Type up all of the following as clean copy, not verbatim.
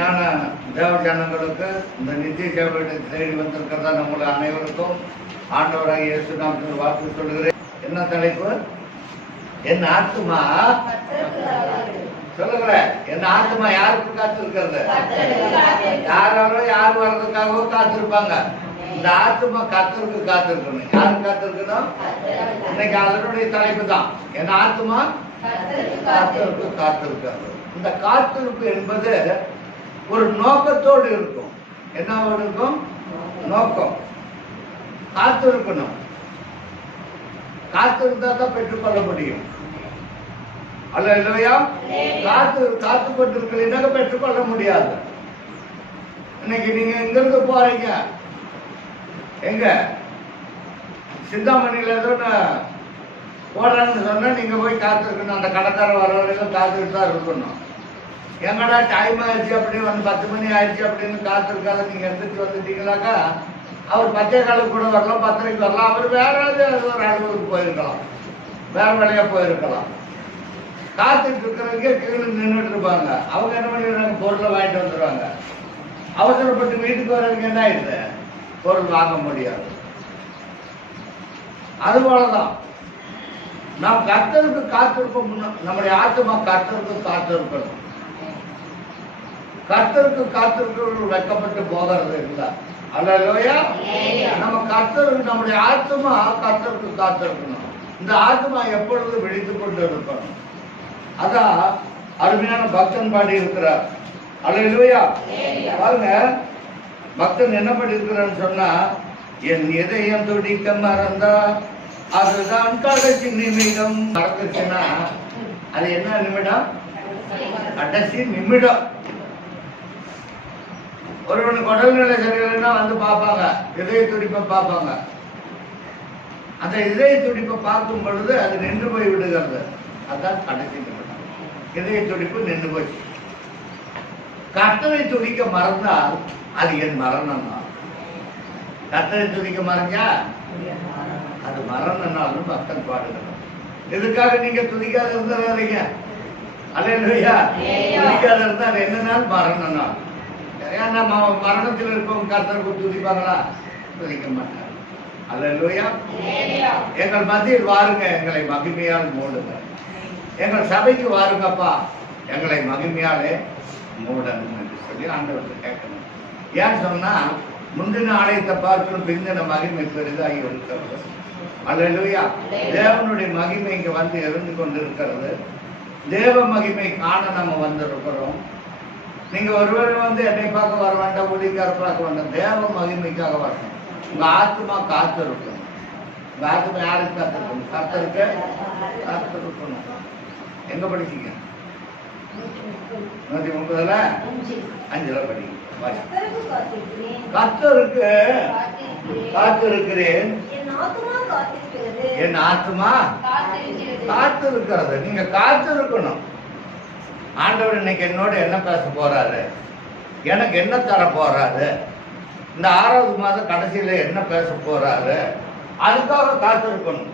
அருமையான தேவ ஜனங்களுக்கு இந்த நித்திய சேவையை தேடி வந்திருக்கிறதா நம்மள அனைவருக்கும் ஆண்டவராக இயேசு நாமத்தில் வாக்கு சொல்லுகிறேன். என்ன தலைப்பு? என் ஆத்துமா சொல்லுங்க. என் ஆத்துமா யாருக்கு காத்திருக்கிறது? யாரோ யார் வர்றதுக்காகவோ காத்திருப்பாங்க. இந்த ஆத்துமா கர்த்தருக்கு காத்திருக்கணும். யாருக்கு காத்திருக்கணும்? இன்னைக்கு அதனுடைய தலைப்பு தான். என் ஆத்துமா கர்த்தருக்கு காத்திருக்கிறது. இந்த காத்திருப்பு என்பது ஒரு நோக்கத்தோடு இருக்கும். என்னவோடு இருக்கும்? நோக்கம். காத்திருக்கணும். காத்திருந்தா தான் பெற்றுக்கொள்ள முடியும். அல்ல இல்லையா? காத்து கொண்டிருக்கீங்க பெற்றுக்கொள்ள முடியாது. இன்னைக்கு நீங்க இங்கிருந்து போறீங்க, எங்க சிந்தாமணியில ஏதோ போடுறாங்கன்னு சொன்னா நீங்க போய் காத்திருக்கணும். அந்த கடைக்கார வர வரைக்கும் காத்துக்கிட்டு தான் இருக்கணும். எங்கடா டைம் ஆயிடுச்சு அப்படின்னு வந்து 10 மணி ஆயிடுச்சு அப்படின்னு காத்திருக்காத நீங்க எந்திரிச்சு வந்துட்டீங்களாக்கா அவர் 10 காலுக்கு கூட வரலாம், 10:30 வரலாம். அவர் வேற ஏதாவது ஒரு அலுவலுக்கு போயிருக்கலாம், வேற வேலையா போயிருக்கலாம். காத்துட்டு இருக்கிறவங்க கீழே நின்றுட்டு இருப்பாங்க. அவங்க என்ன பண்ணிடுறாங்க? பொருளை வாங்கிட்டு வந்துடுவாங்க. அவசரப்பட்டு வீட்டுக்கு வரவங்க என்ன ஆயிடுது? பொருள் வாங்க முடியாது. அதுபோலதான் நாம் கர்த்தருக்கு காத்திருப்போம். நம்முடைய ஆத்மா கர்த்தருக்கு காத்திருக்கணும். கர்த்தருக்கு காத்திருக்கிறவர்கள் வைக்கப்பட்டு போகிறது இல்லை. அல்லேலூயா. நம்ம கர்த்தருக்கு, நம்முடைய ஆத்மா கர்த்தருக்கு காத்திருக்கணும். இந்த ஆத்மா எப்பொழுது விழித்துக் கொண்டு இருக்கணும். அதான் அருமையான பக்தன் பாடி இருக்கிறார். அல்லேலூயா. பாருங்க, பக்தன் என்ன பண்ணி இருக்கிறான்னு சொன்னா, என் இதயம் துடிக்க மறந்தா அதுதான் கடைசி நிமிடம். மறந்துச்சுன்னா அது என்ன நிமிடம்? கடைசி நிமிடம். ஒருவனுக்கு உடல்நிலை சரியில்லைன்னா வந்து பார்ப்பாங்க, இதய துடிப்பை பார்ப்பாங்க. அந்த இதய துடிப்பை பார்க்கும் பொழுது அது நின்று போய் விடுகிறது. அதுதான் கடைசி நிமிடம். இதய துடிப்பு நின்று போய். கர்த்தரை துடிக்க மறந்தால் அது என் மரணம் தான். கர்த்தரை துதிக்க மறந்தா அது மரணம்னாலும் பக்தன் பாடுகிறோம். எதுக்காக நீங்க துதிக்காத இருந்துடாதீங்க. அல்லேலூயா. துதிக்காத இருந்தா அது என்னன்னாலும் மரணம் நாள். ஏன்னா மரணத்தில் இருக்கவங்க கர்த்தருக்கு துதிப்பாங்களா? துதிக்க மாட்டாங்க. அல்லேலூயா. எங்கள் மத்தியில் வாருங்க, எங்களை மகிமையால் மூடுங்க. எங்கள் சபைக்கு வாருங்கப்பா, எங்களை மகிமையாலே மூடணும் என்று சொல்லி ஆண்டவருக்கு கேட்கணும். ஏன் சொன்னா, முந்தின ஆலயத்தை பார்க்கணும், பிந்தின மகிமை பெரிதாகி இருக்கிறது. அல்லேலூயா. தேவனுடைய மகிமை இங்க வந்து இருந்து கொண்டிருக்கிறது. தேவ மகிமை காண நம்ம வந்திருக்கிறோம். நீங்க ஒருவர் வந்து என்னை பார்க்க வர வேண்டாம், ஒளிக்கார பார்க்க வேண்டாம், தேவ மகிமைக்காக வரணும். உங்க ஆத்மா காத்து இருக்கணும். உங்க ஆத்மா யாருக்கு காத்திருக்கணும்? கர்த்தருக்கு காத்திருக்கணும். எங்க படிச்சீங்க? 109:5 படிங்க. கர்த்தருக்கு காத்திருக்கிறேன், என் ஆத்மா காத்திருக்கிறது. நீங்க காத்திருக்கணும். ஆண்டவர் இன்னைக்கு என்னோட என்ன பேச போறாரு, எனக்கு என்ன தர போறாரு, இந்த 6வது மாத கடைசியில என்ன பேச போறாரு, அதுக்காக காத்திருக்கணும்.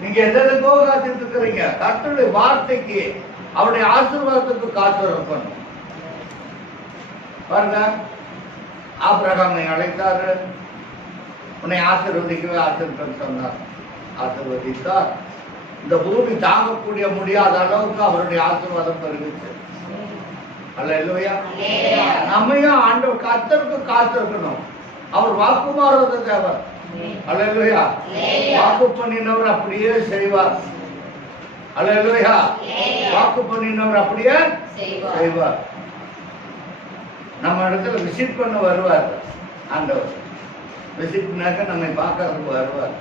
நீங்க எதற்கோ காத்துட்டு இருக்கிறீங்க? கர்த்தருடைய வார்த்தைக்கு, அவருடைய ஆசீர்வாதத்துக்கு காத்திருக்கணும். பாருங்க, ஆபிரகாமை அழைத்தாரு, உன்னை ஆசீர்வதிக்கவே ஆசீர்வதிக்க சொன்னார். ஆசீர்வதித்தார். இந்த பூமி தாங்கக்கூடிய முடியாத அளவுக்கு அவருடைய ஆசீர்வாதம் பெருகிச்சு. அல்லேலூயா. நம்மையும் ஆண்டவர் கர்த்தருக்கு காத்திருக்கணும். அவர் வாக்கு மாறுவது தேவர். அல்லேலூயா. வாக்கு பண்ணினவர் அப்படியே செய்வார். அல்லேலூயா. வாக்கு பண்ணினவர் அப்படியே செய்வார். நம்ம இடத்துல விசிட் பண்ண வருவார் ஆண்டவர். விசிட் பண்ணாக்க நம்மை பார்க்கறதுக்கு வருவார்.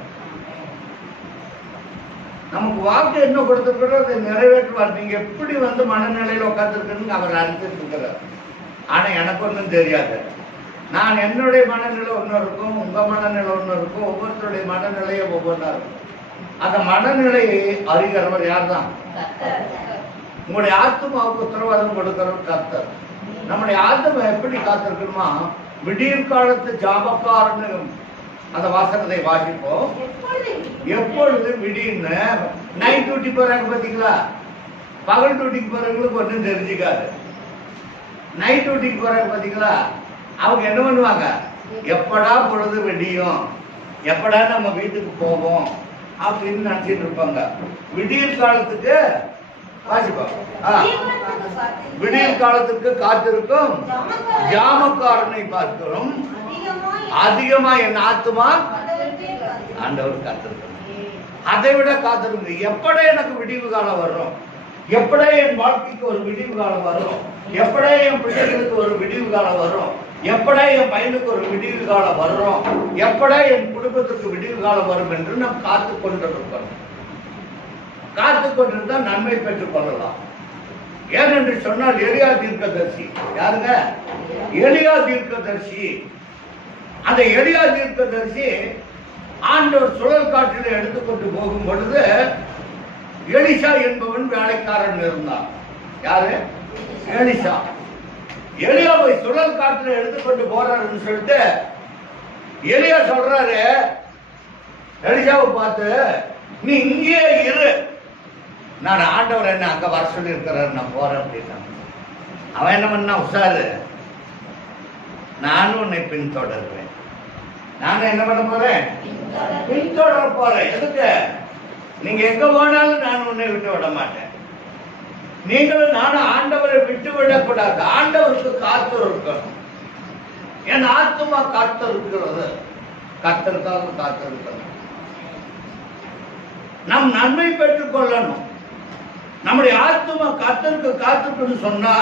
நமக்கு வாக்கு என்ன கொடுத்துருக்கிறோ அதை நிறைவேற்றுவார். நீங்க எப்படி வந்து மனநிலையில உட்காந்துருக்குன்னு அவர் அறிஞ்சிட்டு இருக்கிறார். ஆனா எனக்கு ஒன்றும் தெரியாது. நான் என்னுடைய மனநிலை ஒன்று இருக்கும், உங்க மனநிலை ஒன்று இருக்கும், ஒவ்வொருத்தருடைய மனநிலையை ஒவ்வொன்றா இருக்கும். அந்த மனநிலையை அறிகிறவர் யார் தான்? உங்களுடைய ஆத்மாவுக்கு உத்தரவாதம் கொடுக்கிறவர் கர்த்தர். நம்முடைய ஆத்மா எப்படி காத்திருக்கணுமா? விடியற் காலத்து ஜாபக்காரன்னு அந்த வாசகத்தை வாசிப்போம். எப்பொழுது விடின்னு நைட் டியூட்டி போறாங்க பாத்தீங்களா? பகல் டியூட்டிக்கு போறவங்களுக்கு ஒன்றும் தெரிஞ்சுக்காது. நைட் டியூட்டிக்கு போறாங்க பாத்தீங்களா, அவங்க என்ன பண்ணுவாங்க, எப்படா பொழுது வெடியும், எப்படா நம்ம வீட்டுக்கு போவோம் அப்படின்னு நினைச்சிட்டு இருப்பாங்க. விடியல் காலத்துக்கு விடியல் காலத்துக்கு காத்திருக்கும் ஜாமக்காரனை பார்க்கிறோம் அதிகமா என் ஆத்துமா ஆண்டவர் காத்திருக்கும். அதை விட காத்திருங்க. எப்படா எனக்கு விடிவு காலம் வரும், எப்படா என் வாழ்க்கைக்கு ஒரு விடிவு காலம் வரும், எப்படா என் பிள்ளைகளுக்கு ஒரு விடிவு காலம் வரும், எப்படா என் பையனுக்கு ஒரு விடிவு காலம் வரும், எப்படா என் குடும்பத்துக்கு விடிவு காலம் வரும் என்று நாம் காத்து கொண்டிருக்கிறோம். காத்து கொண்டிருந்தால் நன்மை பெற்றுக் கொள்ளலாம். ஏனென்று சொன்னால் எலியா தீர்க்கதரிசி, யாருங்க, எலியா தீர்க்கதரிசி. அந்த எலியா தீர்க்கதரிசி ஆண்டவர் சுழல் காற்றில் எடுத்துக்கொண்டு போகும் பொழுது எலிசா என்பவன் வேலைக்காரன் இருந்தான். யாரு? எலிசா. எலியாவை சுழல் காற்றில் எடுத்துக்கொண்டு போறாருன்னு சொல்லிட்டு எலியா சொல்றாரு எலிசாவை பார்த்து, நீ இங்கே இரு, நான் ஆண்டவர் என்ன அங்க வர சொல்லி இருக்கிறாரு, நான் போறேன் அப்படின்னா. அவன் என்ன பண்ணா, உஷாரு, நானும் உன்னை பின்தொடர்றேன். நானும் என்ன பண்ண போறேன், பின்தொடர போறேன். எதுக்கு? நீங்க எங்க போனாலும் நான் உன்னை விட்டு விட மாட்டேன். நீங்களும் நானும் ஆண்டவரை விட்டு விடக்கூடாது. ஆண்டவருக்கு காத்து இருக்கணும். என் ஆத்துமா காத்து இருக்கிறது, கர்த்தருக்காக காத்து இருக்கணும். நம் நன்மை பெற்றுக் கொள்ளணும். நம்முடைய ஆத்துமா கர்த்தருக்கு காத்துக்கொண்டு சொன்னா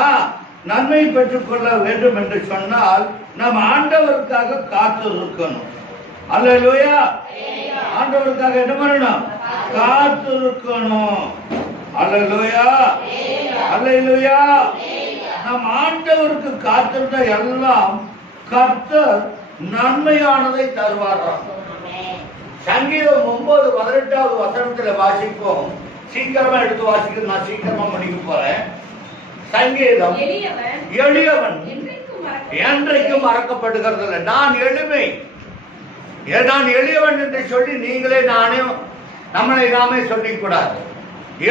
நன்மை பெற்றுக் கொள்ள வேண்டும் என்று சொன்னால் நம் ஆண்டவருக்காக காத்து இருக்கணும். அல்லேலூயா. ஆண்டவருக்காக என்ன பண்ணணும், காத்து இருக்கணும். அல்லேலூயா, அல்லேலூயா. நம் ஆண்டவருக்கு காத்திருந்த எல்லாம் கர்த்தர் நன்மையானதை தருவாராம். சங்கீதம் 9:18 வசனத்துல வாசிப்போம். சீக்கிரமா எடுத்து வாசிக்க, நான் சீக்கிரமா முடிக்க போறேன். சங்கீதம், எளியவன் என்றைக்கும் மறக்கப்படுகிறது இல்லை. நான் எளிமை, நான் எளியவன் என்று சொல்லி நீங்களே நானே நம்மளை நாமே சொல்லிக் கூடாது.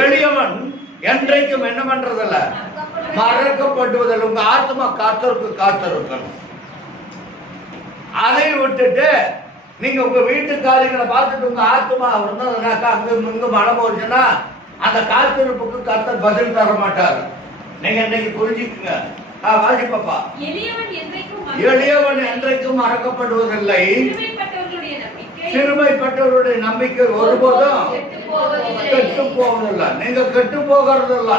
எளியவன் என்றைக்கும் என்ன பண்றதில்ல, மறக்கப்படுவதில்லை. உங்க ஆத்மா காத்திருக்கணும். அதை விட்டுட்டு நீங்க உங்க வீட்டுக்காரங்களை பார்த்துட்டு உங்க ஆத்மா இருந்ததுனாக்கா அங்க இங்க மழை போச்சுன்னா அந்த காத்திருப்புக்கு கர்த்தர் பதில் தர மாட்டார். நீங்க இன்னைக்கு புரிஞ்சுக்குங்க. வாசிப்பா, எளியவன் என்றைக்கும் மறக்கப்படுவதில்லை, சிறுமைப்பட்டவருடைய நம்பிக்கை ஒருபோதும் கெட்டு போவதில்லை. நீங்க கெட்டு போகிறது இல்லை.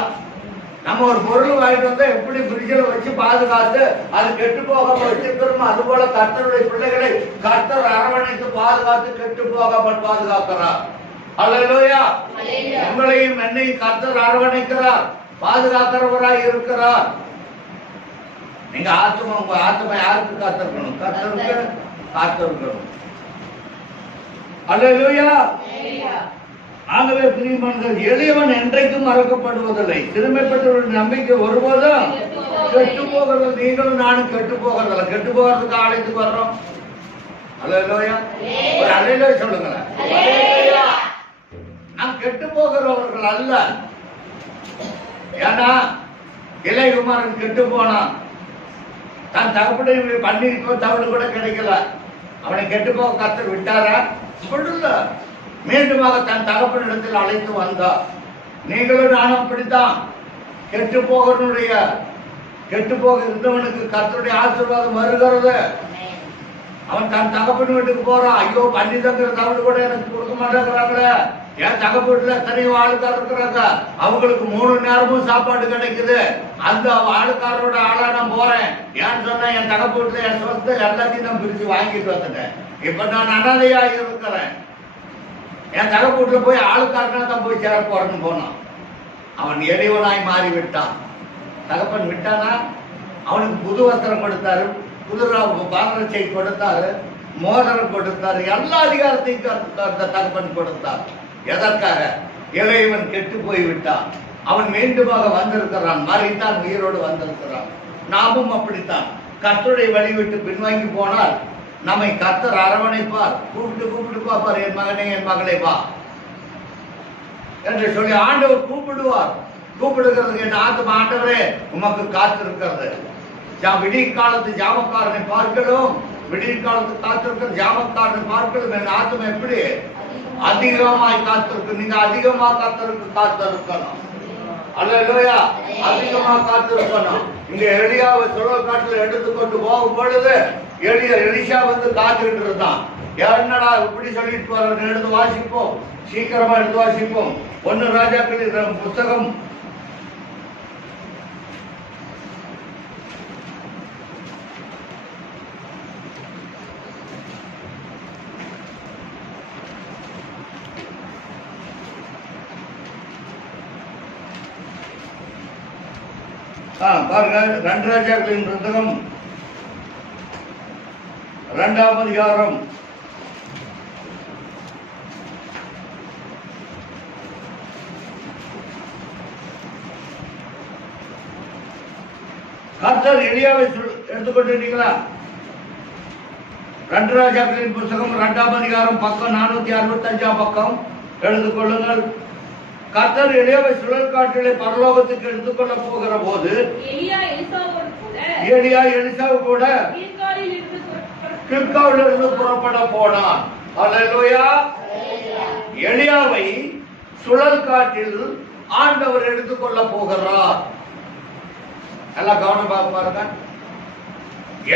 நம்ம ஒரு பொருள் வாங்கிட்டு வந்தா எப்படி பிரிட்ஜில் வச்சு பாதுகாத்து அது கெட்டு போகாம வச்சிருக்கிறோமோ அது போல கர்த்தருடைய பிள்ளைகளை கர்த்தர் அரவணைத்து பாதுகாத்து கெட்டு போகாமல் பாதுகாக்கிறார். அல்லேலூயா. உங்களையும் என்னையும் கர்த்தர் அரவணைக்கிறார், பாதுகாக்கிறவராய் இருக்கிறார். நீங்க ஆத்மா, உங்க ஆத்மா யாருக்கு காத்திருக்கணும், கர்த்தருக்கு காத்திருக்கணும். அல்லேலூயா. ஆகவே பிரியமானவர்கள், எளியவன் என்றைக்கும் மறக்கப்படுவதில்லை, சிறுமைப்பட்டவருடைய நம்பிக்கை ஒருபோதும் கெட்டு போகிறது. நீங்களும் நானும் கெட்டு போகிறதில்லை. கெட்டு போகிறதுக்கு ஆலயத்துக்கு வர்றோம். அல்லேலூயா. ஒரு அல்லேலூயா சொல்லுங்களேன். நாம் கெட்டு போகிறவர்கள் அல்ல. ஏன்னா இளையகுமாரன் கெட்டு போனான். தன் தகப்பனை பண்ணிருக்கோ தவறு கூட கிடைக்கல. அவனை கெட்டு போக கர்த்தர் விட்டாரா? விடல. மீண்டுமாக தன் தகப்பனிடத்தில் அழைத்து வந்தார். நீங்களும் நானும் அப்படித்தான். கெட்டு போக இருந்தவனுக்கு கர்த்தருடைய ஆசீர்வாதம் வருகிறது. அவன் தன் தகப்பன் வீட்டுக்கு போறான். ஐயோ, பண்ணி தங்குற தவிர கூட எனக்கு கொடுக்க மாட்டேங்கிறாங்களே. என் தகப்பு வீட்டுல எத்தனையோ ஆளுக்காரர் இருக்கிறாங்க, அவங்களுக்கு 3 நேரமும் சாப்பாடு கிடைக்குது. அந்த ஆளுக்காரோட ஆளா நான் போறேன். ஏன்னு சொன்னா என் தகப்பு வீட்டுல என் சொத்தை எல்லாத்தையும் நான் பிரிச்சு வாங்கிட்டு வந்துட்டேன். இப்ப நான் அனாதையா இருக்கிறேன். என் தகப்பு வீட்டுல போய் ஆளுக்காரனா தான் போய் சேர போறேன்னு போனான். அவன் எளியவனாய் மாறி விட்டான். தகப்பன் விட்டானா? அவனுக்கு புது வஸ்திரம் கொடுத்தாரு, புது பாதரட்சை கொடுத்தாரு, மோதிரம் கொடுத்தாரு, எல்லா அதிகாரத்தையும் தகப்பன் கொடுத்தார். எதற்காக? இளையவன் கெட்டு போய் விட்டான். அவன் மீண்டுமாக வந்திருக்கிறான், மறைத்தான், உயிரோடு வந்திருக்கிறான். நாமும் அப்படித்தான். கர்த்தருடைய வழி விட்டு பின்வாங்கி போனால் நம்மை கர்த்தர் அரவணைப்பார். கூப்பிட்டு பார்ப்பார், என் மகனே, என் மகளே வா என்று சொல்லி ஆண்டவர் கூப்பிடுவார். கூப்பிடுகிறதுக்கு என் ஆத்மா, ஆண்டவரே உமக்கு காத்திருக்கிறது, விடிய காலத்து ஜாமக்காரனை பார்க்கணும், விடிய காலத்து காத்திருக்கிற ஜாமக்காரனை பார்க்கணும். என் ஆத்மா எப்படி அதிகமாய் காத்திருக்கு. நீங்க அதிகமா காத்திருக்கணும். அல்லேலூயா, அதிகமா காத்திருக்கணும். இங்க எலியாவை சுழல் காட்டில் எடுத்துக்கொண்டு போகும் பொழுது எலிஷா வந்து காத்துக்கிட்டு இருந்தான். என்னடா இப்படி சொல்லிட்டு போற, எடுத்து வாசிப்போம், சீக்கிரமா எடுத்து வாசிப்போம். 1 ராஜாக்களின் புத்தகம் 2 ராஜாக்களின் புத்தகம் 2ஆம் அதிகாரம் 2 எலியாவை எடுத்துக்கொண்டிருக்கீங்களா? 2 ராஜாக்களின் புத்தகம் 2ஆம் அதிகாரம் பக்கம் 465 பக்கம் எடுத்துக்கொள்ளுங்கள். கர்த்தர் எலியாவை சுழல் காற்றிலே பரலோகத்துக்கு எடுத்துக்கொள்ள போகிற போது எலியா எலிசாவு கூட கில்காலில் இருந்து புறப்பட போனான். அல்லேலூயா. எலியாவை சுழல் காற்றில் ஆண்டவர் எடுத்துக்கொள்ள போகிறார். எல்லாம் கவனமாக பாருங்க.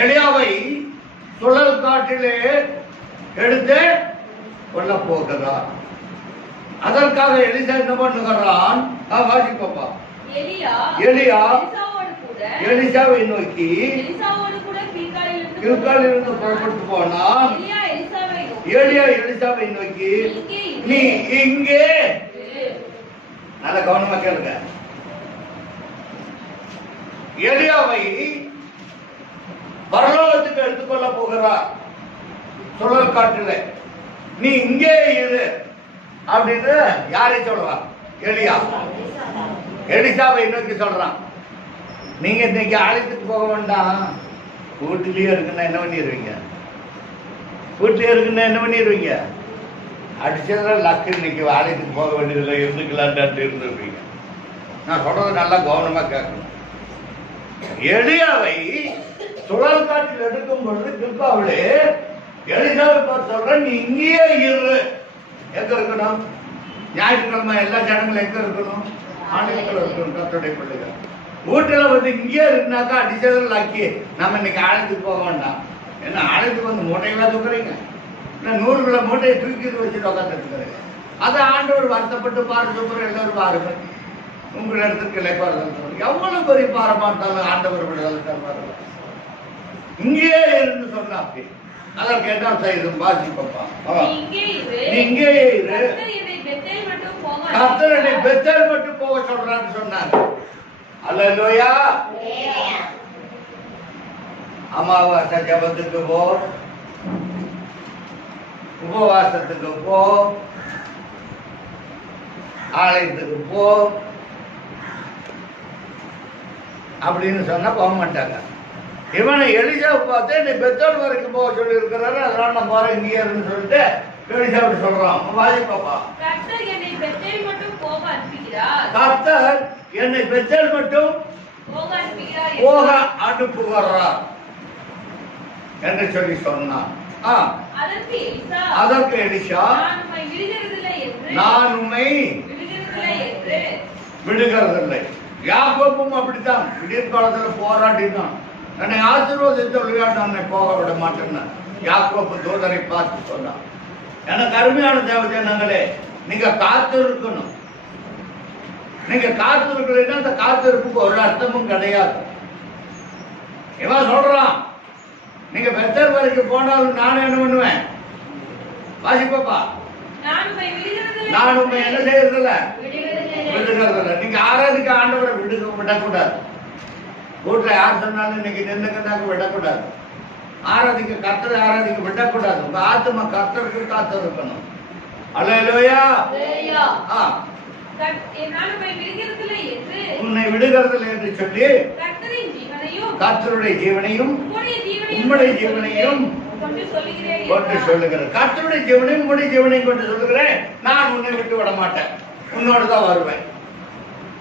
எலியாவை சுழல் காற்றிலே எடுத்து கொள்ள போகிறார். அதற்காக எலிசா என்ன பண்ணுகிறான்? வாசிப்பா. எலியா எலிசாவை நோக்கி கில்காலில் இருந்து புறப்பட்டு போனான். எலியா எலிசாவை நோக்கி நீ இங்கே, நல்ல கவனமா கேளுங்க, எலியாவை பரலோகத்துக்கு எடுத்துக்கொள்ள போகிறார் சுழல் காற்றிலே. நீ இங்கே இரு அப்படின்னு யாரை சொல்றான்? எலியா எலிசாவை நோக்கி சொல்றான். நீங்க இன்னைக்கு ஆலயத்துக்கு போக வேண்டாம், வீட்டிலேயே இருக்குன்னா என்ன பண்ணிடுவீங்க? வீட்டிலே இருக்குன்னா என்ன பண்ணிடுவீங்க? அடிச்சதுல லக்கு, இன்னைக்கு ஆலயத்துக்கு போக வேண்டியதில்லை, இருந்துக்கலான்ட்டு இருந்துருவீங்க. நான் சொல்றது நல்லா கவனமா கேட்கணும். எலியாவை சுழல் காற்றில் எடுக்கும் பொழுது கில்காவிலே எலிசாவை பார்த்து சொல்றேன், நீ இங்கேயே இரு. எங்க இருக்கணும்? ஞாயிற்றுக்கிழமை எல்லா ஜனங்களும் எங்க இருக்கணும்? ஆலயத்தில் இருக்கணும். கர்த்தருடைய பிள்ளைகள் வீட்டுல வந்து இங்கே இருந்தாக்கா அடிச்சதில் லாக்கி நம்ம இன்னைக்கு ஆலயத்துக்கு போக வேண்டாம். என்ன ஆலயத்துக்கு வந்து மூட்டைகளா தூக்குறீங்க? 100 கிலோ மூட்டையை தூக்கி வச்சுட்டு உட்காந்துருக்குறீங்க. அதை ஆண்டவர் வருத்தப்பட்டு பாரு தூக்குற எல்லாரும் பாருங்க. உங்கள் இடத்துக்கு இலைப்பாறுதல் எவ்வளவு பெரிய பாரமா இருந்தாலும் ஆண்டவர் விடுதலை தருவார்கள். இங்கே இருந்து சொன்னா அப்படி. அதற்கு என்ன செய்யும்? வாசிப்பா. இங்கே இரு, கர்த்தர் என்னை பெத்தேல் மட்டும் போக சொல்றான்னு சொன்னாங்க. அல்லேலூயா. அமாவாசை ஜபத்துக்கு போ, உபவாசத்துக்கு போ, ஆலயத்துக்கு போ அப்படின்னு சொன்னா போக மாட்டாங்க. இவனை எலிசாவை பார்த்து நீ பெத்தோல் வரைக்கும் போக சொல்லி இருக்கிறாரு, அதனால நான் போறேன் இங்கே இருந்து சொல்லிட்டு எலிசாவை சொல்றான். வாசிப்பாப்பா. கர்த்தர் என்னை பெத்தேல் மட்டும் போக போக அனுப்புகிறார் என்று சொல்லி சொன்னான். அதற்கு எலிசா நான் உம்மை விடுகிறதில்லை. யாக்கோபும் அப்படித்தான் விடியற் காலத்துல போராடினான். என்னை ஆசீர்வதித்து நான் போக விட மாட்டேன்னு யாக்கோபு தூதரை பார்த்து சொன்னான். எனக்கு அருமையான தேவஜனங்களே, நீங்க காத்து இருக்கணும். நீங்க காத்து இருக்கலைன்னா அந்த காத்திருப்புக்கு ஒரு அர்த்தமும் கிடையாது. இவன் சொல்றான், நீங்க பெத்தல் வரைக்கும் போனாலும் நான் என்ன பண்ணுவேன்? வாசிப்பா. நான் உண்மை என்ன செய்யறதில்ல, விடுகிறதில்ல. நீங்க ஆராதிக்க ஆண்டவரை விடக்கூடாது. வீட்டுல யார் சொன்னாலும் இன்னைக்கு நின்றுக்கனாக்க விடக்கூடாது. ஆராதிக்க கர்த்தரை ஆராதிக்க விடக்கூடாது. உங்க ஆத்மா கர்த்தருக்கு காத்து இருக்கணும். அல்லேலூயா. உன்னை விடுகிறதில்லை என்று சொல்லி கர்த்தருடைய ஜீவனையும் உம்முடைய ஜீவனையும் கொண்டு சொல்லுகிறேன். கர்த்தருடைய ஜீவனையும் உம்முடைய ஜீவனையும் கொண்டு சொல்லுகிறேன். நான் உன்னை விட்டு விட மாட்டேன், உன்னோடு தான் வருவேன்.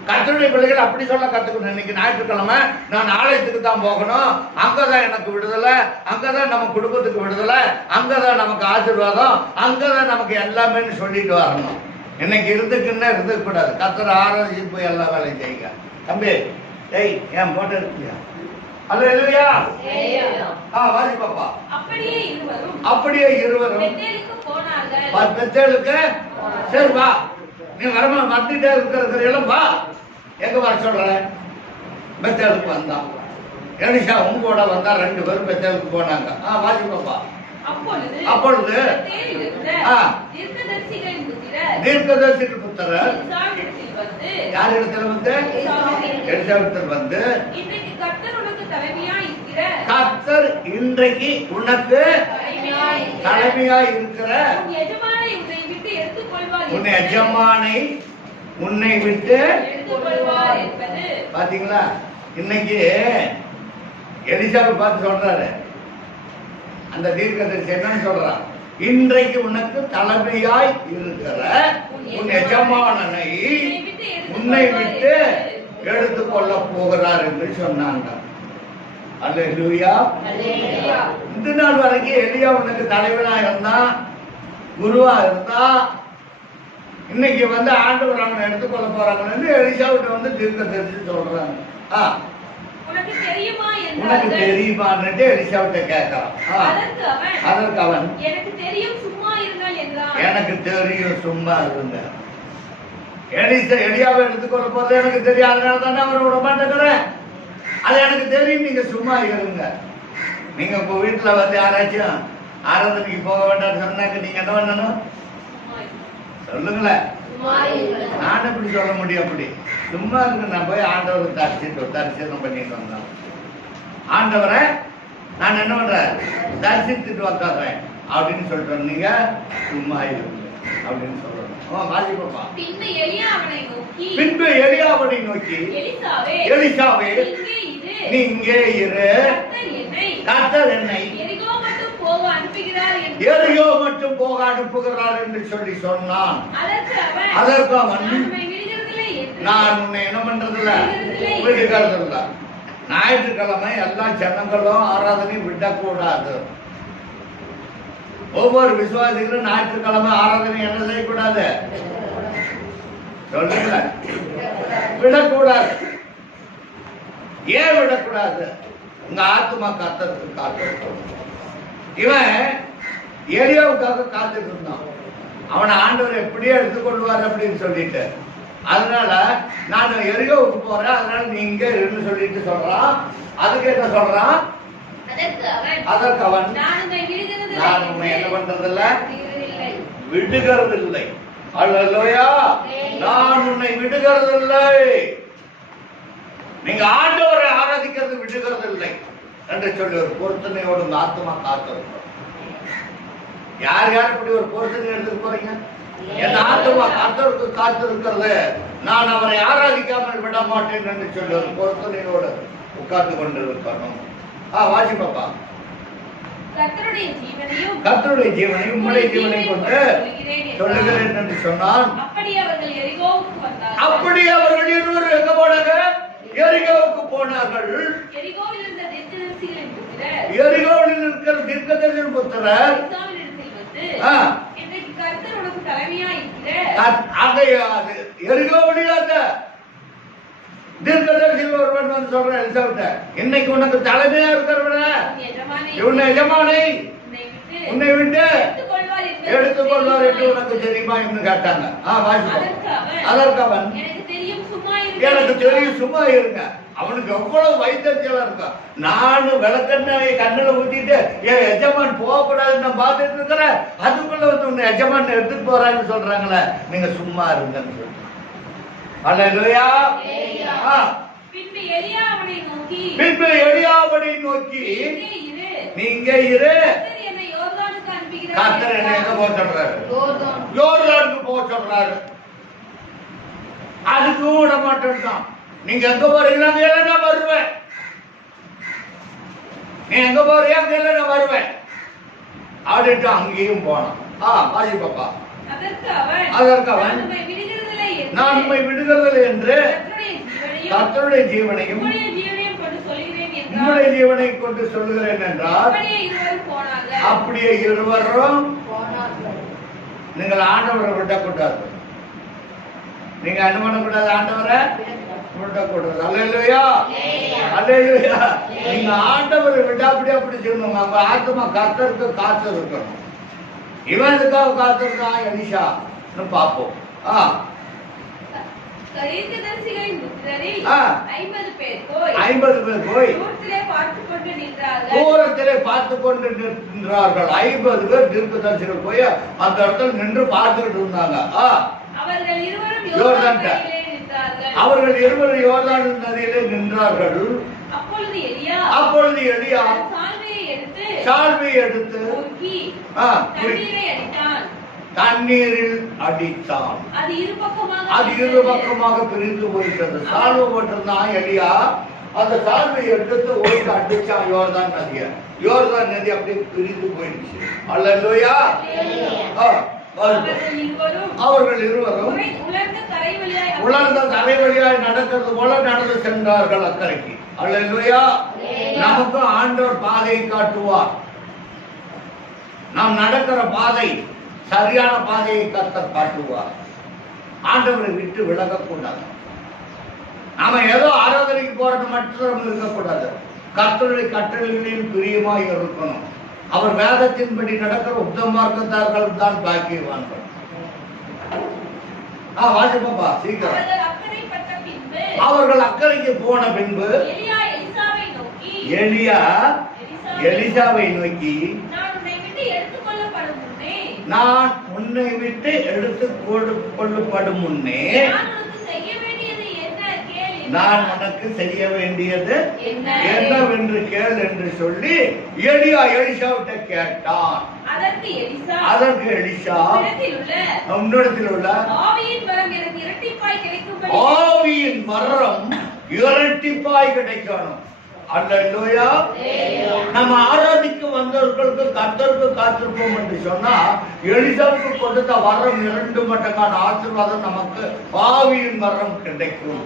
கர்த்தருடைய பிள்ளைகள் அப்படி சொல்ல கத்துக்கணும். இன்னைக்கு ஞாயிற்றுக்கிழமை நான் ஆலயத்துக்கு தான் போகணும், அங்கதான் எனக்கு விடுதலை, அங்கதான் நம்ம குடும்பத்துக்கு விடுதலை, அங்கதான் நமக்கு ஆசீர்வாதம், அங்கதான் நமக்கு எல்லாமே சொல்லிட்டு வரணும். இன்னைக்கு இருந்துக்குன்னா இருந்துக்க கூடாது. கர்த்தர் ஆராய்ச்சி போய் எல்லா வேலையும் செய்யுங்க. தம்பி ஏய் ஏன் போட்டு இருக்கியா? அல்லேலூயா. வாசி பாப்பா. அப்படியே இருவரும் பெத்தேலுக்கு சரி வா, நீ வரமா வந்துட்டே இருக்கிற வா. எங்க வர சொல்ற? பெத்தேலுக்கு வந்தான். எலிஷா உங்களோட வந்தா 2 பேரும் பெத்தேலுக்கு போனாங்க. வாசி பாப்பா. அப்பொழுது தீர்க்கதரிசிகள் புத்திரர் யார் இடத்துல வந்து எலிசாவிடத்தில் வந்து, கர்த்தர் இன்றைக்கு உனக்கு தலைமையாய் இருக்கிற உன் எஜமானை உன்னை விட்டு பாத்தீங்களா? இன்னைக்கு எலிசாவை பார்த்து சொல்றாரு அந்த தீர்க்கதரிசி என்னன்னு சொல்றான்? இன்றைக்கு உனக்கு தலைமையாய் இருக்கிற உன் எஜமானனை உன்னை விட்டு எடுத்துக்கொள்ள போகிறார் என்று சொன்னாங்க. அல்லேலூயா. இந்த நாள் வரைக்கும் எலியா உனக்கு தலைவனா இருந்தா, குருவா இருந்தா, இன்னைக்கு வந்து ஆண்டவர் அவனை எடுத்துக்கொள்ள போறாங்கன்னு எலிசாவிட்ட வந்து தீர்க்கதரிசி சொல்றாங்க. உனக்கு தெரியுமான்னு எலிசாவிட்ட கேட்கறான். அதற்கு அவன் எனக்கு தெரியும் சும்மா இருங்க. எலியாவை எடுத்துக்கொள்ள போறது எனக்கு தெரியும், அதனால தானே அவரை விட மாட்டேங்கிறேன். அது எனக்கு தெரியும், நீங்க சும்மா இருங்க. நீங்க உங்க வீட்டுல வந்து யாராச்சும் ஆராதனைக்கு போக வேண்டாம்னு சொன்னாக்க நீங்க என்ன பண்ணணும் சொல்லுங்களேன். நான் எப்படி சொல்ல முடியும்? அப்படி சும்மா இருக்கு. நான் போய் ஆண்டவருக்கு தரிசனம் பண்ணிட்டு வந்தேன். ஆண்டவரை நான் என்ன பண்றேன்? தரிசித்துட்டு வந்துடுறேன் அப்படின்னு சொல்றேன். நீங்க சும்மா இருங்க அப்படின்னு சொல்றேன். பின்பு எலியாவனை நோக்கி எலிசாவே நீ இங்கே இரு, கர்த்தர் என்னை எரிகோ மட்டும் போக அனுப்புகிறார் என்று சொல்லி சொன்னான். அதற்கு அவன் நான் உன்னை என்ன பண்றதில்ல விடுகிறதில்ல. ஞாயிற்றுக்கிழமை எல்லா ஜனங்களும் ஆராதனை விடக்கூடாது. ஒவ்வொரு விசுவாசிகளும் ஞாயிற்றுக்கிழமை ஆராதனை என்ன செய்யக்கூடாது சொல்லுங்க, விடக்கூடாது. ஏன் விடக்கூடாது? உங்க ஆத்துமா கர்த்தருக்கு காத்திருக்கும். இவன் எலியாவுக்காக காத்துட்டு இருந்தான். அவனை ஆண்டவர் எப்படியே எடுத்துக்கொள்வார் அப்படின்னு சொல்லிட்டு, அதனால நான் எரியோவுக்கு போறேன், அதனால நீங்க இருந்து சொல்லிட்டு சொல்றான். அதுக்கு என்ன சொல்றான்? அதற்கு அவன் நான் உன்னை என்ன பண்றதில்ல விடுகிறதில்லை. அல்லேலூயா. நான் உன்னை விடுகிறதில்லை. நீங்க ஆண்டவரை ஆராதிக்கிறது விடுகிறதில்லை என்று சொல்லி ஒரு பொருத்தனையோடு உங்க ஆத்மா காத்திருக்கும். யார் யார் இப்படி ஒரு பொருத்தனை எடுத்துட்டு போறீங்க? என் ஆத்மா கர்த்தருக்கு காத்திருக்கிறது, நான் அவரை ஆராதிக்காமல் விட மாட்டேன் என்று சொல்லி ஒரு பொருத்தனையோடு உட்கார்ந்து கொண்டிருக்கணும். வாசி பாப்பா. கர்த்தருடைய ஜீவனையும் உம்முடைய ஜீவனையும் கொண்டு சொல்லுகிறேன் என்று சொன்னான். அப்படி அவர்கள் இருவரும் எங்க போனாங்க? எரிகோவுக்கு போனார்கள். எரிகோவில் இருக்கிற தீர்க்கதரிசியின் புத்திரர் தீர்க்கதரிசியில் ஒருவன் வந்து சொல்றேன் எலிசாவிட்ட, இன்னைக்கு உனக்கு தலைமையா இருக்கிறவன இவனை எஜமானை உன்னை விட்டு எடுத்துக்கொள்வார் என்று உனக்கு தெரியுமா என்று கேட்டாங்க. அதற்கு அவன் எனக்கு தெரியும் சும்மா இருங்க. அவனுக்கு எவ்வளவு வைத்தியலா இருக்கும். நானும் விளக்கெண்ணெய் கண்ணுல ஊத்திட்டு என் எஜமான் போகக்கூடாதுன்னு நான் பார்த்துட்டு இருக்கிறேன். அதுக்குள்ள வந்து உன்னை எஜமான் எடுத்துட்டு போறான்னு சொல்றாங்களே, நீங்க சும்மா இருங்கன்னு சொல்றேன். அல்லேலூயா. பின்பு எலியாவனை நோக்கி நீங்க இரு, கர்த்தர் என்னை எங்க போக சொல்றாரு? யோர்தானுக்கு போக சொல்றாரு. அதுக்கு விட மாட்டேன். நீங்க எங்க போறீங்களா? அங்க எல்லாம் நான் வருவேன். நீ எங்க போறியா? அங்க எல்லாம் நான் வருவேன் அப்படின்ட்டு அங்கேயும் போனான். பாசி பாப்பா. அதற்கு அவன் நான் உண்மை விடுகிறதில்லை என்று கர்த்தருடைய ஜீவனையும் உம்முடைய ஜீவனை கொண்டு சொல்லுகிறேன் என்றால் அப்படியே இருவரும் நீங்கள் ஆண்டவரை விடக்கூடாது. நீங்க அனுமதிக்கூடாது, ஆண்டவரை விடக்கூடாது. அல்லேலூயா, அல்லேலூயா. நீங்க ஆண்டவரை விடாப்படி அப்படி சொல்லணும். நம்ம ஆத்மா கர்த்தருக்கு காத்து இருக்கணும். இவன் எதுக்காக காத்திருக்கான் எலிஷா பார்ப்போம். 50 பேர் போய் தூரத்திலே பார்த்து கொண்டு நின்றார்கள். 50 பேர் தீர்க்கதரிசிகள் போய் அந்த இடத்துல நின்று பார்த்துக்கிட்டு இருந்தாங்க. அவர்கள் இருவரும் யோர்தான் நதியிலே நின்றார்கள். அப்பொழுது எலியா சால்வையை எடுத்து தண்ணீரில் அடித்தான். அது இரு பக்கமாக பிரிந்து போயிட்டது. சால்வை போட்டிருந்தான் எலியா. அந்த சால்வையை எடுத்து ஒழுங்கு அடிச்சான் யோர்தான் நதிய. யோர்தான் நதி அப்படியே பிரிந்து போயிடுச்சு. அல்லேலூயா. அவர்கள் இருவரும் உலர்ந்த தரை வழியாய் நடக்கிறது போல நடந்து சென்றார்கள் அக்கறைக்கு. அல்லேலூயா. நமக்கு ஆண்டவர் பாதையை காட்டுவார். நாம் நடக்கிற பாதை சரியான பாதையை கர்த்தர் காட்டுவார். ஆண்டவரை விட்டு விலகக்கூடாது. நாம ஏதோ ஆராதனைக்கு போறது மட்டும் இருக்கக்கூடாது. கர்த்தருடைய கட்டளைகளில் பிரியமாய் இருக்கணும். அவர் வேதத்தின்படி நடக்கிற உத்தமார்க்கத்தார்கள் தான் பாக்கியவான்கள். வாசிப்பா சீக்கிரம். அவர்கள் அக்கறைக்கு போன பின்பு எலியா எலிசாவை நோக்கி, நான் உன்னை விட்டு எடுத்து கொள்ளப்படும் முன்னே நான் உனக்கு செய்ய வேண்டியது என்னவென்று கேள் என்று சொல்லி எலியா எலிசாவிட்ட கேட்டான். அதற்கு எலிசா, உன்னிடத்தில் உள்ள ஆவியின் வரம் இரட்டிப்பாய் கிடைக்கணும். அல்லேலூயா. நம்ம ஆராதிக்க வந்தவர்களுக்கு கர்த்தருக்கு காத்திருப்போம் என்று சொன்னா எலிசாவுக்கு கொடுத்த வரம் 2 மடங்கான ஆசீர்வாதம் நமக்கு ஆவியின் வரம் கிடைக்கும்.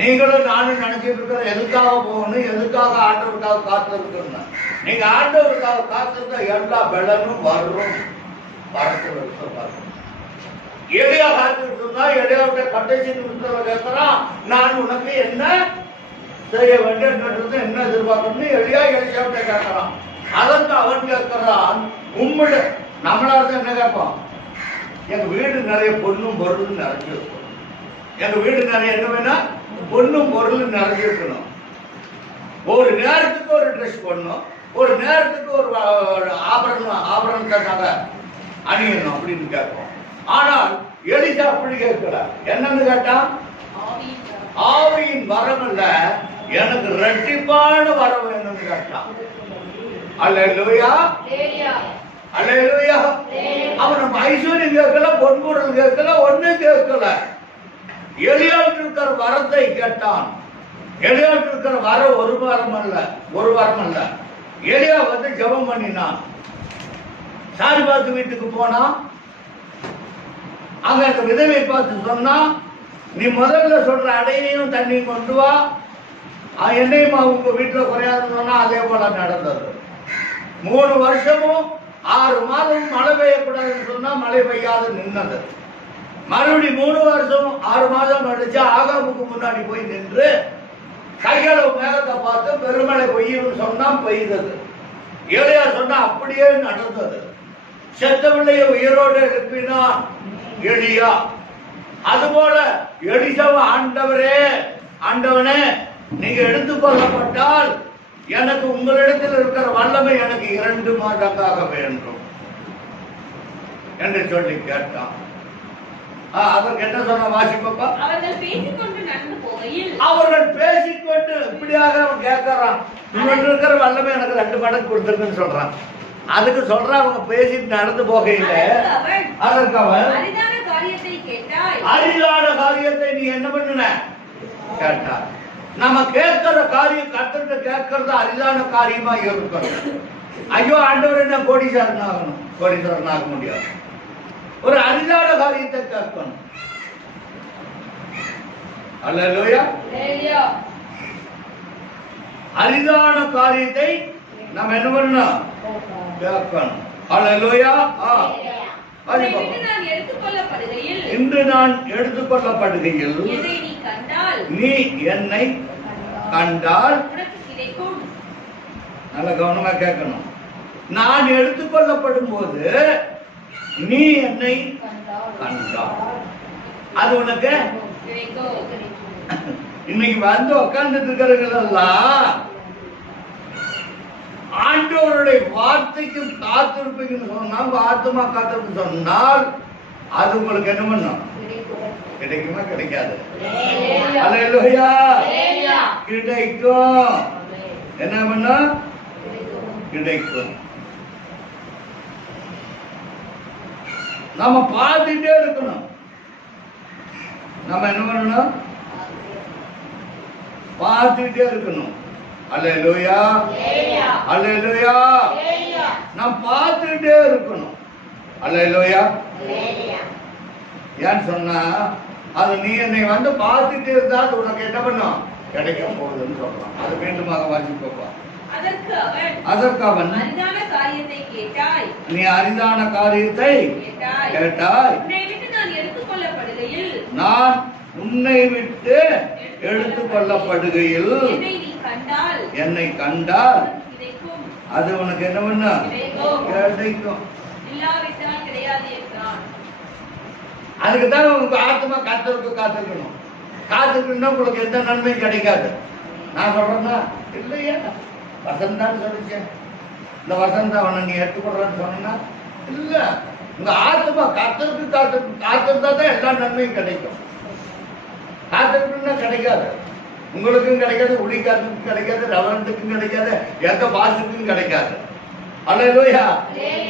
நீங்களும் நானும் நினைச்சிட்டு இருக்கிற எதுக்காக போகணும், எதுக்காக ஆண்டவருக்காக காத்திருக்கணும். நீங்க ஆண்டவருக்காக காத்திருந்தா எல்லா பலனும் வரும். எலியா காத்துட்டு இருந்தா எலியாவுடைய கடைசி நிமிஷத்துல கேட்கிறான், நான் உனக்கு என்ன செய்ய வேண்டியது, என்ன எதிர்பார்க்கணும் எலியா எலிசாவிட்ட கேட்கிறான். அதற்கு அவன் கேட்கிறான், உம்மிட நம்மளால என்ன கேட்பான், எங்க வீடு நிறைய பொண்ணும் பொருளும் நிறைஞ்சிருக்கும். எங்க வீடு நிறைய என்ன வேணா பொண்ணும் பொருளும் நிறைஞ்சிருக்கணும். ஒரு நேரத்துக்கு ஒரு ட்ரெஸ் பண்ணணும், ஒரு நேரத்துக்கு ஒரு ஆபரணத்தை நாங்க அணியணும் அப்படின்னு கேட்போம். ஆனால் எலிசா அப்படி கேட்கல. என்னன்னு கேட்டான், ஆவியின் வரம் இல்ல, எனக்கு இரட்டிப்பான வரம் வேணும்னு கேட்டான். அல்லேலூயா, அல்லேலூயா. அவன் ஐஸ்வர்யம் கேட்கல, பொன்பொருள் கேட்கல, ஒன்னும் கேட்கல. எலியாவுக்கு இருக்கிற வரத்தை கேட்டான். எலியாவுக்கு இருக்கிற வர ஒரு வாரம் அல்ல. எலியா வந்து ஜெபம் பண்ணினான். சாரிபாத்து வீட்டுக்கு போனா, அங்க அந்த விதவை பார்த்து சொன்னா, நீ முதல்ல சொல்ற அடையையும் தண்ணியும் கொண்டு வா, என்னையும் அவங்க வீட்டுல குறையாதுன்னு சொன்னா அதே போல நடந்தது. 3 வருஷமும் 6 மாதமும் மழை பெய்யக்கூடாதுன்னு சொன்னா மழை பெய்யாது நின்னது. மறுபடி 3 வருஷம் 6 மாதம் கழிச்சு ஆகாமுக்கு முன்னாடி போய் நின்று கைகளவு மேகத்தை பார்த்து பெருமழை பெய்யும் சொன்னா பெய்தது. எலியா சொன்னா அப்படியே நடந்தது. செத்த பிள்ளைய உயிரோடு எழுப்பினான் எலியா. அதுபோல எலிசாவ ஆண்டவனே நீங்க எடுத்துக்கொள்ளப்பட்டால் எனக்கு உங்களிடத்தில் இருக்கிற வல்லமை எனக்கு 2 மடங்காக வேண்டும் என்று சொல்லி கேட்டான். அதற்கு என்ன சொன்ன வாசிப்பா, அவர்கள் பேசிக்கொண்டு இப்படியாக அவன் கேட்கறான், இவன் இருக்கிற வல்லமை எனக்கு 2 மடங்கு கொடுத்துருக்குன்னு சொல்றான். அதுக்கு சொல்ற அவங்க பேசிட்டு நடந்து போகையில அதற்கு அவன் அரிதான காரியத்தை நீ என்ன பண்ணுன கேட்டா. நம்ம கேட்கிற காரியம் கத்துட்டு கேட்கறது அரிதான காரியமா இருக்கணும். ஐயோ ஆண்டவர் என்ன கோடீஸ்வரன் ஆகணும், கோடீஸ்வரன் ஆக முடியாது. ஒரு அரிதான காரியத்தை கேட்கணும். அல்லேலூயா. அரிதான காரியத்தை நம்ம என்ன பண்ணணும்? கேட்கணும். அல்லேலூயா. இன்று நான் எடுத்துக்கொள்ளப்படுகையில் நீ என்னை கண்டால், நல்ல கவனமா கேட்கணும். நான் எடுத்துக்கொள்ளப்படும் போது நீ என்னை கண்டால் அது உனக்கு இன்னைக்கு வந்து உட்கார்ந்துட்டு இருக்கிறவங்களெல்லாம் ஆண்டவருடைய வார்த்தைக்கும் காத்திருப்பீங்கன்னு சொன்னா, ஆத்மா காத்திருப்பு சொன்னால் அது உங்களுக்கு என்ன பண்ணும்? கிடைக்குமா? கிடைக்காது. அல்லேலூயா. கிடைக்கும். என்ன பண்ணும்? கிடைக்கும். நம்ம பார்த்துட்டே இருக்கணும். நம்ம என்ன பண்ணணும்? பார்த்துட்டே இருக்கணும். அல்லேலூயா. அல்லேலூயா. நாம் பார்த்துட்டே இருக்கணும். அல்லேலூயா. ஏன்னு சொன்னா, அது நீ என்னை வந்து பார்த்துட்டே இருந்தா அது உனக்கு என்ன பண்ணும்? கிடைக்கும் போகுதுன்னு சொல்றான். அது மீண்டுமாக வாசிப்பா. அதற்கு அவன், நீ அரிதான காரியத்தை கேட்டாய், நான் உன்னை விட்டு எடுத்துக்கொள்ளப்படுகையில் என்னை கண்டால் அது உனக்கு என்ன பண்ணும்? கிடைக்கும். அதுக்குதான் உங்க ஆத்மா காத்திருக்கணும். காத்திருக்கணும்னா உங்களுக்கு எந்த நன்மையும் கிடைக்காது. நான் சொல்றேன்னா இல்லையா? வசந்தான் சொல்லிச்சேன். இந்த வசந்த அவனை நீ எடுத்துக்கொள்றான்னு சொன்னா இல்ல. உங்க ஆத்மா காத்திருந்தா தான் எல்லா நன்மையும் கிடைக்கும். காத்திருக்கணும்னா கிடைக்காது. உங்களுக்கும் கிடைக்காது, ஒளிக்காரனுக்கும் கிடைக்காது, ரவரண்டுக்கும் கிடைக்காது, எந்த பாசுக்கும் கிடைக்காது. அல்லேலூயா.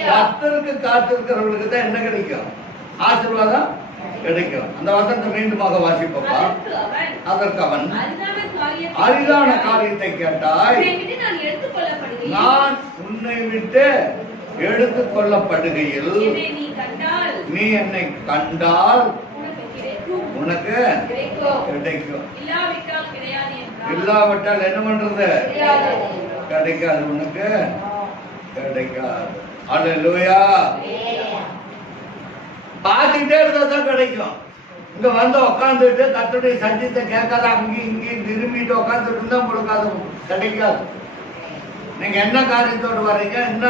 கர்த்தருக்கு காத்திருக்கிறவங்களுக்கு தான் என்ன கிடைக்கும்? ஆசீர்வாதம் கிடைக்கும். அந்த வசனத்தை மீண்டுமாக வாசிப்பா. அதற்கு அவன், அரிதான காரியத்தை கேட்டாய், நான் உன்னை விட்டு எடுத்துக் கொள்ளப்படுகையில் நீ என்னை கண்டால் உனக்கு கிடைக்கும். இல்லாவிட்டால் என்ன பண்றது? கிடைக்காது. உனக்கு கிடைக்காது. அல்லேலூயா. பார்த்துட்டே இருந்தா தான் கிடைக்கும். இங்க வந்து உட்காந்துட்டு கர்த்தருடைய சத்தியத்தை கேட்காத அங்கேயும் இங்கேயும் திரும்பிட்டு உட்காந்துட்டு இருந்தா உங்களுக்கு அது கிடைக்காது. நீங்க என்ன காரியத்தோடு வர்றீங்க, என்ன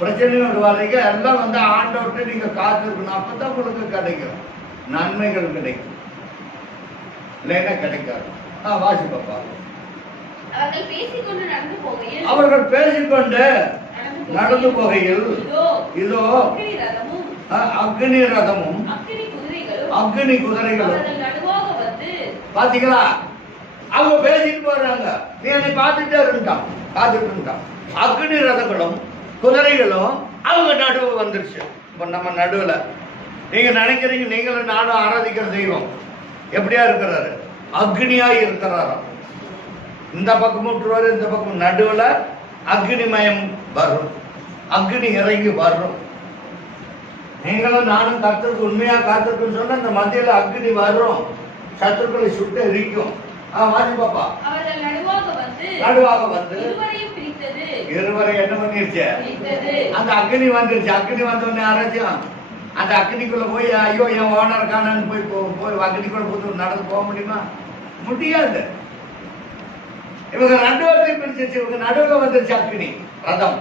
பிரச்சனையோடு வர்றீங்க, எல்லாம் வந்து ஆண்டவர்கிட்ட நீங்க காத்திருக்கணும். அப்பதான் உங்களுக்கு கிடைக்கும், நன்மைகள் கிடைக்கும். இல்லைன்னா கிடைக்காது. வாசிப்பா. அவர்கள் பேசிக்கொண்டு நடந்து போகையில் இதோ அக்னி ரதமும் அக்னி குதிரைகளும். பாத்தீங்களா? அவங்க பேசிட்டு போறாங்க. நீ என்னை பார்த்துட்டே இருந்தான். அக்னி ரதங்களும் குதிரைகளும் அவங்க நடுவு வந்துருச்சு. இப்ப நம்ம நடுவுல நீங்க நினைக்கிறீங்க, நீங்களும் நானும் ஆராதிக்கிற தெய்வம் எப்படியா இருக்கிறாரு? அக்னியா இருக்கிறாராம். இந்த பக்கம் விட்டுருவாரு, இந்த பக்கம் நடுவுல அக்னிமயம் வரும். அக்னி இறங்கி வரும். நீங்களும் நானும் கர்த்தருக்கு உண்மையா காத்திருக்குன்னு சொன்னா இந்த மத்தியில அக்னி வரும், சத்துருக்களை சுட்டு எரிக்கும். வாசி பாப்பா. நடுவாக வந்து இருவரை என்ன பண்ணிருச்சு? அந்த அக்னி வந்துருச்சு. அக்னி வந்தோடனே யாராச்சும் அந்த அக்னிக்குள்ள போய் ஐயோ என் ஓனர் காணான்னு போய் அக்னிக்குள்ள புது நடந்து போக முடியுமா? முடியாது. இவங்க ரெண்டு பேர்த்தையும் பிரிச்சிருச்சு. இவங்க நடுவில் வந்துருச்சு அக்னி ரதம்.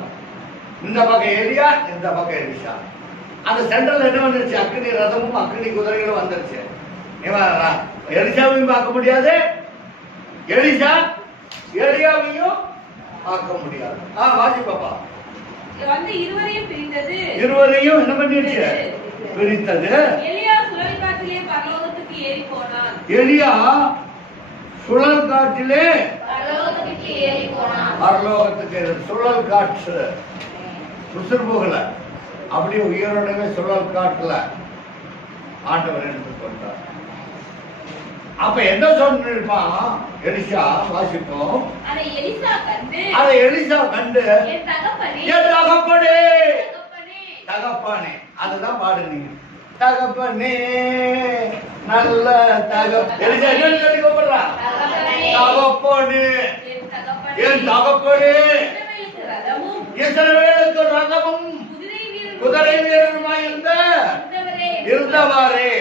இந்த பக்கம் எலியா, இந்த பக்கம் எலிசா. அந்த சென்ட்ரல் என்ன வந்துருச்சு? அக்னி ரதமும் அக்னி குதிரைகளும் வந்துருச்சு. இவன் எலிசாவையும் பார்க்க முடியாது, எலிசா எலியாவையும் பார்க்க முடியாது. வாசி பாப்பா. இருவரையும் என்ன பண்ணிருச்சு? பிரித்தது. எலியா சுழல் காற்றிலே பரலோகத்துக்கு சுழல் காற்று உசுர் போகல, அப்படியே உயிரோடவே சுழல் காட்டுல ஆண்டவர் எடுத்துக்கொண்டார். அப்ப என்ன சொல்லிருப்பான் எலிசா? வாசிப்போம். அதை எலிசா கண்டு என் தகப்பனே, தகப்பானே, அதுதான் பாடுனீங்க. தகப்பனே நல்ல தகப்பனே என் தகப்பனே இஸ்ரவேலுக்கு ரதமும் குதிரை வீரருமாய் இருந்தவாறே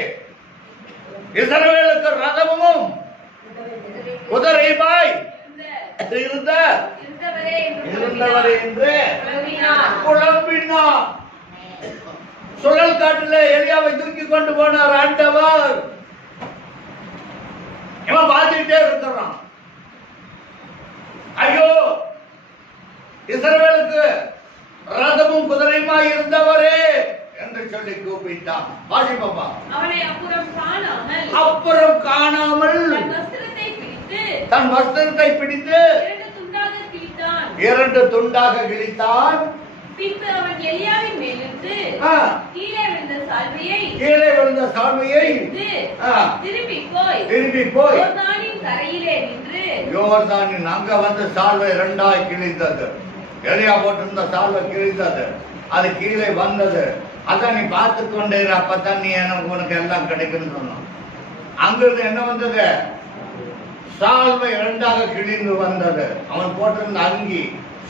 இஸ்ரவேலுக்கு ரதமும் குதிரையுமாய் இருந்தவரே என்று புலம்பினார். சுழல் காட்டில எலியாவை தூக்கி கொண்டு போனார் ஆண்டவர். இவன் பார்த்துக்கிட்டே இருக்கிறான். ஐயோ, இஸ்ரவேலுக்கு ரதமும் குதிரையுமாய் இருந்தவரே என்று சொல்லி கூப்பிட்டான். வாசிப்பா. அவனை அப்புறம் காணாமல் தன் வஸ்திரத்தை பிடித்து இரண்டு துண்டாக கிழித்தான். பின்பு அவன் எலியாவின் மேலிருந்து கீழே விழுந்த சால்வையை திருப்பி போய் யோர்தானின் கரையிலே நின்று யோர்தானின் அங்க வந்து சால்வை இரண்டாய் கிழித்தது. எலியா போட்டிருந்த சால்வை கிழித்தது. அது கீழே வந்தது. அதான் நீ பார்த்து கொண்டே அப்பதான் நீ உனக்கு எல்லாம் கிடைக்குன்னு சொன்னான். அங்கிருந்து என்ன வந்தது? சால்வை இரண்டாக கிழிந்து வந்தது. அவன் போட்டிருந்த அங்கி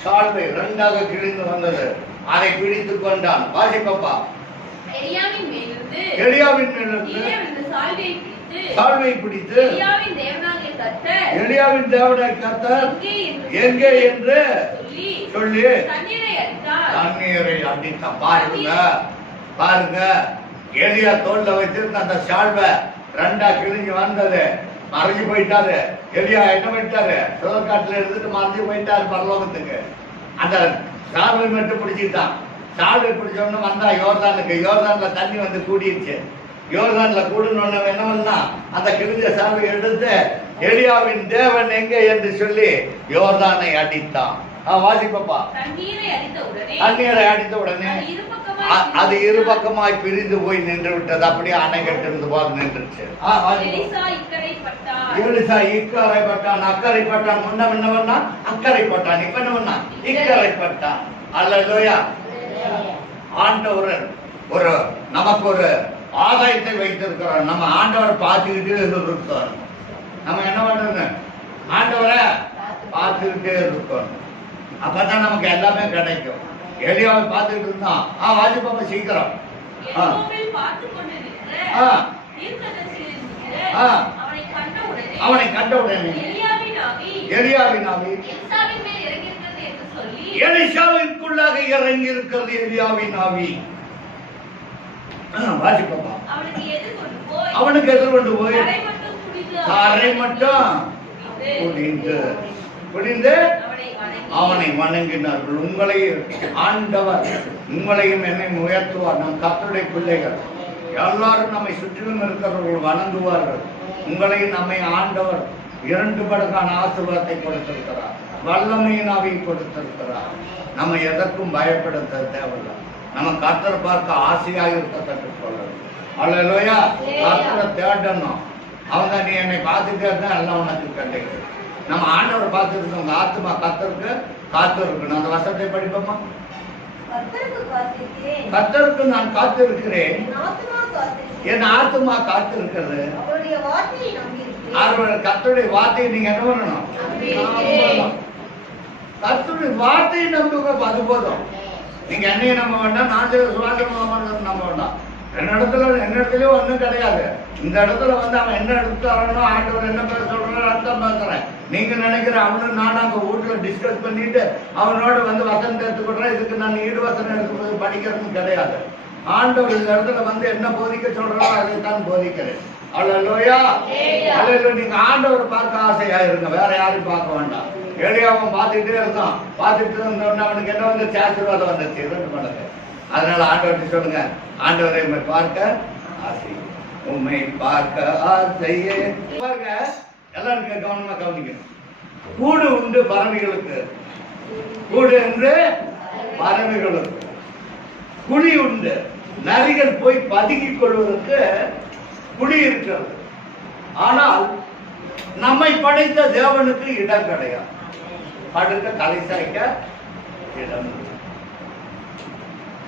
சால்வை இரண்டாக கிழிந்து வந்தது. அதை பிடித்துக் கொண்டான். வாசிப்பா. எலியாவின் மேலிருந்து சால்வை பிடித்து எலியாவின் தேவனாகிய கர்த்தர் எங்கே என்று சொல்லி தண்ணீரை அடித்தான். பாருங்க, எலியா தோல்ல வச்சிருந்த அந்த சால்வை ரெண்டா கிழிஞ்சு வந்தது. மறைஞ்சு போயிட்டாரு. எலியா என்ன பண்ணிட்டாரு? சுழற்காட்டுல இருந்துட்டு மறைஞ்சு போயிட்டாரு பரலோகத்துக்கு. அந்த சால்வை மட்டும் பிடிச்சிட்டான். சால்வை பிடிச்சோன்னு வந்தா யோர்தானுக்கு. யோர்தான்ல தண்ணி வந்து கூடிருச்சு. யோர்தான்ல கூடுனோன்னு என்ன பண்ணா, அந்த கிழிஞ்ச சால்வை எடுத்து எலியாவின் தேவன் எங்கே என்று சொல்லி யோர்தானை அடித்தான். வாசிப்பா. தண்ணீரை அடித்த உடனே அது இரு பக்கமாய் பிரிந்து போய் நின்று விட்டது. அப்படியே அணை கட்டிருந்து போது நின்றுச்சு. எலிசா இக்கரைப்பட்டான், அக்கரைப்பட்டான். முன்ன அக்கரைப்பட்டான். இப்ப என்ன இக்கரைப்பட்டான். அல்லேலூயா. ஆண்டவர் நமக்கு ஒரு ஆதாயத்தை வைத்திருக்கிறார். நம்ம ஆண்டவர் பார்த்துக்கிட்டே இருக்கிறோம். நம்ம என்ன பண்றது? ஆண்டவரை பார்த்துக்கிட்டே இருக்கணும். அப்பதான் நமக்கு எல்லாமே கிடைக்கும். எலியாவை பார்த்துக்கிட்டு இருந்தான். வாசிப்பாப்பா சீக்கிரம். அவனை கண்ட உடனே எலியாவின் ஆவி எலிசாவிற்குள்ளாக இறங்கி இருக்கிறது. எலியாவின் ஆவி வாசிப்பா. அவனுக்கு எதிர்கொண்டு போய் அரை மட்டும் குடிந்து அவனை வணங்கினார்கள். ஆண்டவர் உங்களையும் என்னையும் உயர்த்துவார். நம் கர்த்தருடைய பிள்ளைகள் எல்லாரும் நம்மை சுற்றிலும் இருக்கிறவர்கள் வணங்குவார்கள். உங்களையும் நம்மை ஆண்டவர் 2 மடங்கான ஆசீர்வாதத்தை கொடுத்திருக்கிறார். வல்லமையின் ஆவியை கொடுத்திருக்கிறார். நம்ம எதற்கும் பயப்படுத்த தேவையில்லை. நம்ம கர்த்தரை பார்க்க ஆசையாக இருக்க கற்றுக்கொள்ளணும். அல்லேலூயா. கர்த்தரை தேடணும். அவங்க நீ என்னை பார்த்துட்டே இருந்தா எல்லாம் உனக்கு கிடைக்கும். நம்ம ஆண்டவரை பார்த்துருக்கோம். உங்க ஆத்மா கர்த்தருக்கு காத்து இருக்கணும். அந்த வசனத்தை படிப்போமா? கர்த்தருக்கு நான் காத்திருக்கிறேன், என் ஆத்மா காத்திருக்கிறது. கர்த்தருடைய வார்த்தையை நீங்க என்ன பண்ணணும்? கர்த்தருடைய வார்த்தையை நம்புங்க. அது போதும். நீங்க என்னையும் நம்ப வேண்டாம், நான் சுவாசம் நம்ப வேண்டாம். என்னிடத்துலயும் ஒண்ணும் கிடையாது. இந்த இடத்துல வந்து அவன் என்ன எடுத்து வரணும், ஆண்டவர் என்ன பேச சொல்றாரு அர்த்தம் பேசுறேன். நீங்க நினைக்கிற அவனும் நானும் அங்க வீட்டுல டிஸ்கஸ் பண்ணிட்டு அவனோட வந்து வசனம் எடுத்துக்கிடுறேன். இதுக்கு நான் ஈடு வசனம் எடுத்து படிக்கிறதுன்னு கிடையாது. ஆண்டவர் இந்த இடத்துல வந்து என்ன போதிக்க சொல்றாரோ அதைத்தான் போதிக்கிறேன். அல்லேலூயா. அல்லேலூயா. நீங்க ஆண்டவர் பார்க்க ஆசையா இருங்க, வேற யாரும் பார்க்க வேண்டாம். எலியாவும் பார்த்துக்கிட்டே இருந்தான். பார்த்துட்டு இருந்தோன்னா அவனுக்கு என்ன வந்து ஆசீர்வாதம் வந்துச்சு 2 மடங்கு. அதனால ஆண்டவர்கிட்ட சொல்லுங்க, ஆண்டவரை உண்மை பார்க்க ஆசை, உண்மை பார்க்க ஆசையே. பாருங்க, எல்லாரும் கவனமா கவனிக்கணும். கூடு உண்டு பறவைகளுக்கு, கூடு என்று பறவைகளுக்கு. குழி உண்டு, நரிகள் போய் பதுக்கிக் கொள்வதற்கு குழி இருக்கிறது. ஆனால் நம்மை படைத்த தேவனுக்கு இடம் கிடையாது. படுக்க தலை சாய்க்க இடம்,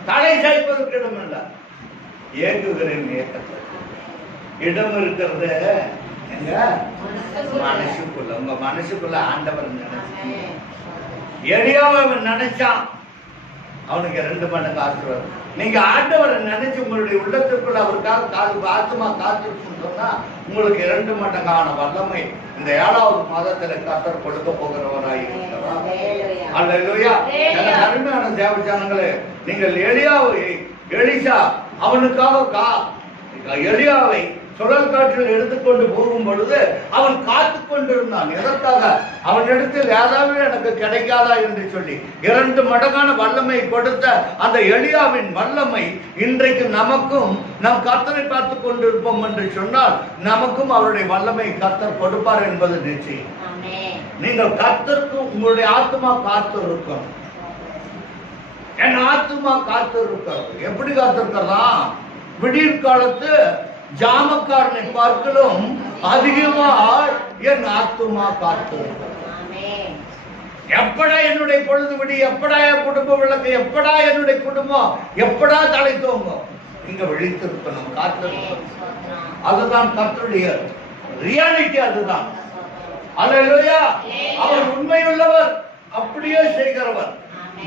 தலை சாய்ப்பதற்கு இடம் இல்லை. ஏங்குகிறேன் ஏக்கத்தை. இடம் இருக்கிறது எங்க மனசுக்குள்ள. உங்க மனசுக்குள்ள ஆண்டவர் நினைச்சு எளியாவை அவன் நினைச்சான், அவனுக்கு 2 மடங்கு ஆசீர்வாதம். நீங்க ஆண்டவரை நினைச்சு உங்களுடைய உள்ளத்திற்குள்ள அவருக்காக ஆத்மா காத்திருக்குன்னு சொன்னா உங்களுக்கு 2 மடங்கான வல்லமை இந்த 7வது மாதத்துல கர்த்தர் கொடுக்க போகிறவராய் இருக்கிறார். அல்லேலூயா. அருமையான தேவஜனங்களே, நீங்கள் எலிசா அவனுக்காக எலியாவை சுழல் காற்றில் எடுத்துக்கொண்டு போகும் பொழுது அவன் காத்து கொண்டிருந்தான். எதற்காக? அவன் இடத்தில் ஏதாவது எனக்கு கிடைக்காதா என்று சொல்லி 2 மடங்கான வல்லமை கொடுத்த அந்த எலியாவின் வல்லமை இன்றைக்கு நமக்கும் நாம் கர்த்தரை பார்த்து கொண்டிருப்போம் என்று சொன்னால் நமக்கும் அவருடைய வல்லமை கர்த்தர் கொடுப்பார் என்பது நிச்சயம். நீங்கள் கர்த்தருக்கு உங்களுடைய ஆத்மா காத்து இருக்கும். என் ஆத்மா காத்து இருக்கிறது. எப்படி காத்திருக்கிறதா? விடியற் காலத்து ஜாமக்காரனை பார்க்கலும் அதிகமா என் ஆத்துமா காத்து. எப்படா என்னுடைய பொழுது விடி, எப்படா என் குடும்ப விளக்கு, எப்படா என்னுடைய குடும்பம், எப்படா தலை தோங்கும், இங்க விழித்திருக்கணும், காத்திருக்கணும். அதுதான் கர்த்தருடைய ரியாலிட்டி. அதுதான். அல்லேலூயா. அவர் உண்மையுள்ளவர், அப்படியே செய்கிறவர்.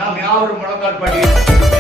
நாம் யாவரும் முழங்கால் படி